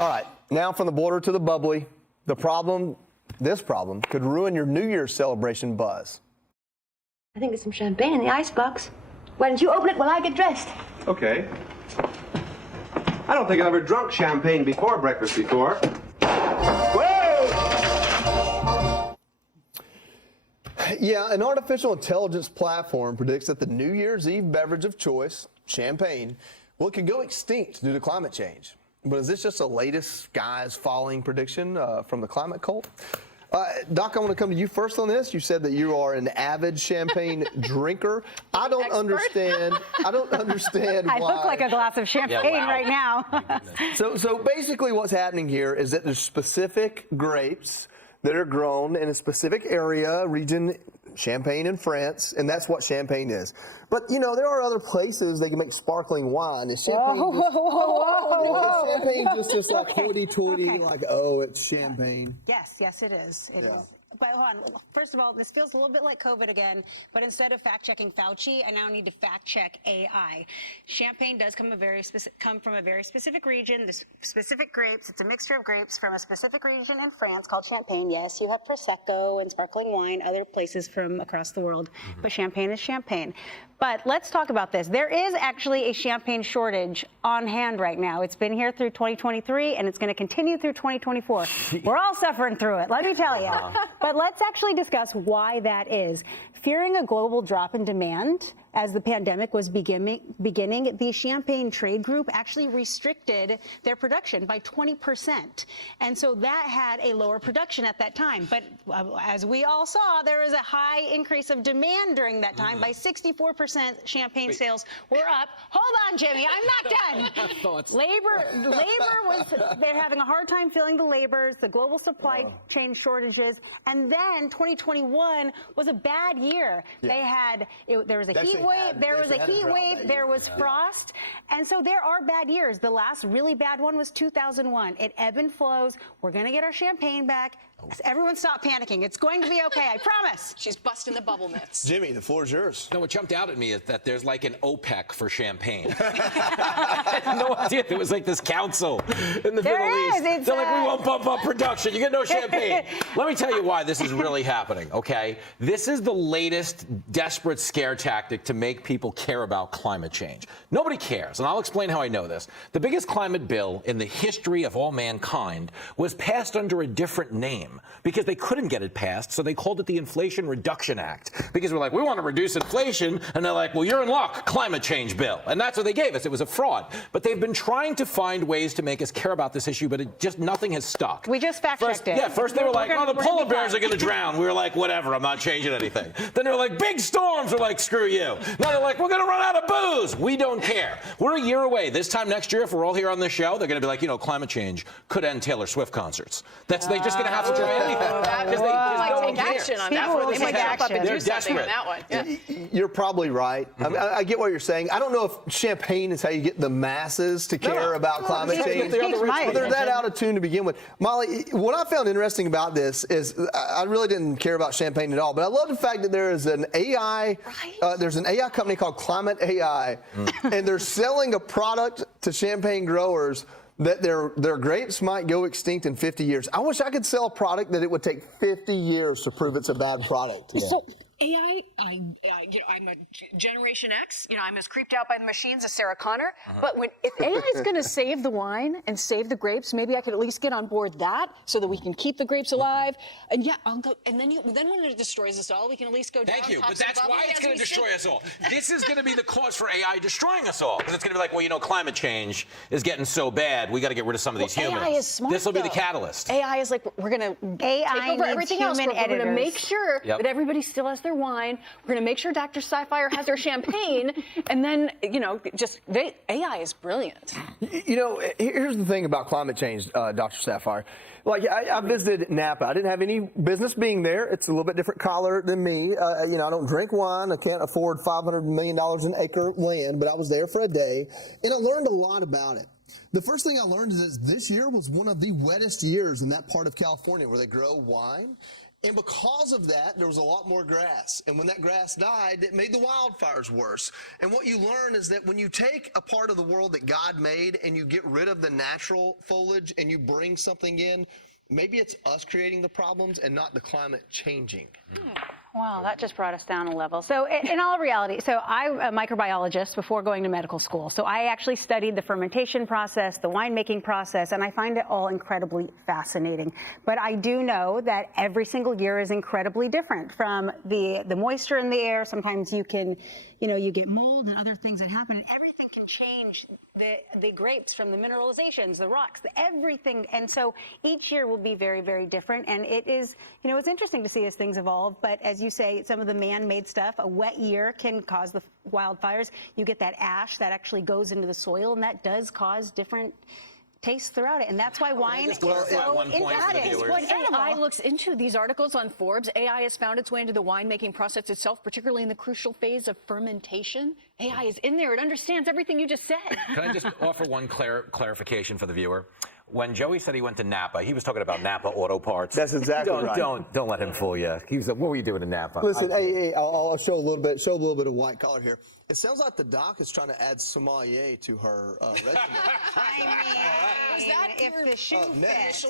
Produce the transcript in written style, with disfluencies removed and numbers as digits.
All right, now from the border to the bubbly. This problem could ruin your New Year's celebration buzz. I think there's some champagne in the icebox. Why don't you open it while I get dressed? Okay. I don't think I've ever drunk champagne before breakfast before. Whoa! Yeah, an artificial intelligence platform predicts that the New Year's Eve beverage of choice, champagne, well, it could go extinct due to climate change. But is this just the latest skies falling prediction from the climate cult? Doc, I want to come to you first on this. You said that you are an avid champagne drinker. I don't understand I why. look like a glass of champagne right now. So basically what's happening here is that there's specific grapes that are grown in a specific area, region, Champagne in France, and that's what champagne is. But, you know, there are other places they can make sparkling wine. Is champagne champagne just like hoity-toity, like, oh, it's champagne? Yes, it is. It is. But hold on. First of all, this feels a little bit like COVID again, but instead of fact-checking Fauci, I now need to fact-check AI. Champagne does come from a very specific region, the specific grapes. It's a mixture of grapes from a specific region in France called Champagne. Yes, you have Prosecco and sparkling wine, other places from across the world, but champagne is champagne. But let's talk about this. There is actually a champagne shortage on hand right now. It's been here through 2023, and it's going to continue through 2024. We're all suffering through it, let me tell you. But let's actually discuss why that is. Fearing a global drop in demand as the pandemic was beginning, the Champagne Trade Group actually restricted their production by 20%. And so that had a lower production at that time. But as we all saw, there was a high increase of demand during that time. By 64%, champagne sales were up. Hold on, Jimmy, I'm not done. Labor was, they're having a hard time filling the labors, the global supply chain shortages. And then 2021 was a bad year. They had, there was a heat wave, there was frost. And so there are bad years. The last really bad one was 2001. It ebb and flows. We're going to get our champagne back. Everyone stop panicking. It's going to be okay, I promise. She's busting the bubble myths. Jimmy, the floor is yours. No, what jumped out at me is that there's like an OPEC for champagne. I had no idea there was like this council in the Middle East. They're like, we won't bump up production. You get no champagne. Let me tell you why this is really happening, okay? This is the latest desperate scare tactic to make people care about climate change. Nobody cares, and I'll explain how I know this. The biggest climate bill in the history of all mankind was passed under a different name because they couldn't get it passed, so they called it the Inflation Reduction Act. Because we're like, we want to reduce inflation, and they're like, well, you're in luck, climate change bill. And that's what they gave us. It was a fraud. But they've been trying to find ways to make us care about this issue, but nothing has stuck. We just fact-checked it. Yeah, first they were like, oh, the polar bears are going to drown. We were like, whatever, I'm not changing anything. Then they were like, big storms. We're like, screw you. Now they're like, we're going to run out of booze. We don't care. We're a year away. This time next year, if we're all here on this show, they're going to be like, you know, climate change could end Taylor Swift concerts. They're just going to have to do anything. They might take action on that. They might jump up and do something on that one. Yeah. You're probably right. I get what you're saying. I don't know if champagne is how you get the masses to care about climate change. They're that out of tune to begin with. Molly, what I found interesting about this is I really didn't care about champagne at all, but I love the fact that there is an AI, there's an AI company called Climate AI, and they're selling a product to champagne growers that their grapes might go extinct in 50 years. I wish I could sell a product that it would take 50 years to prove it's a bad product. So AI, I'm a Generation X. I'm as creeped out by the machines as Sarah Connor. But if AI is going to save the wine and save the grapes, maybe I could at least get on board that so that we can keep the grapes alive. And yeah, I'll go. And then when it destroys us all, we can at least go down. Thank you. But that's why it's going to destroy us all. This is going to be the cause for AI destroying us all. Because it's going to be like, well, climate change is getting so bad, we got to get rid of some of these humans. AI is smart. This will be the catalyst. AI is like, we're going to take over everything else. We're going to make sure that everybody still has their wine. We're going to make sure Dr. Sapphire has their champagne, and then AI is brilliant. Here's the thing about climate change, Dr. Sapphire. Like I visited Napa. I didn't have any business being there. It's a little bit different collar than me. I don't drink wine. I can't afford $500 million an acre land, but I was there for a day, and I learned a lot about it. The first thing I learned is that this year was one of the wettest years in that part of California where they grow wine. And because of that, there was a lot more grass. And when that grass died, it made the wildfires worse. And what you learn is that when you take a part of the world that God made and you get rid of the natural foliage and you bring something in, maybe it's us creating the problems and not the climate changing. Wow, that just brought us down a level. So in all reality, so I'm a microbiologist before going to medical school. So I actually studied the fermentation process, the winemaking process, and I find it all incredibly fascinating. But I do know that every single year is incredibly different from the moisture in the air. Sometimes you can, you get mold and other things that happen, and everything can change the grapes from the mineralizations, the rocks, everything. And so each year will be very, very different. And it is, it's interesting to see as things evolve. But as you say, some of the man-made stuff, a wet year can cause the wildfires. You get that ash that actually goes into the soil, and that does cause different tastes throughout it. And that's why wine is so incredible. When AI looks into these articles on Forbes, AI has found its way into the winemaking process itself, particularly in the crucial phase of fermentation. AI is in there. It understands everything you just said. Can I just offer one clarification for the viewer? When Joey said he went to Napa, he was talking about Napa Auto Parts. That's exactly right. Don't let him fool you. He was like, what were you doing in Napa? Listen, I'll show a little bit of white collar here. It sounds like the doc is trying to add sommelier to her resume. I mean, if the shoe fits.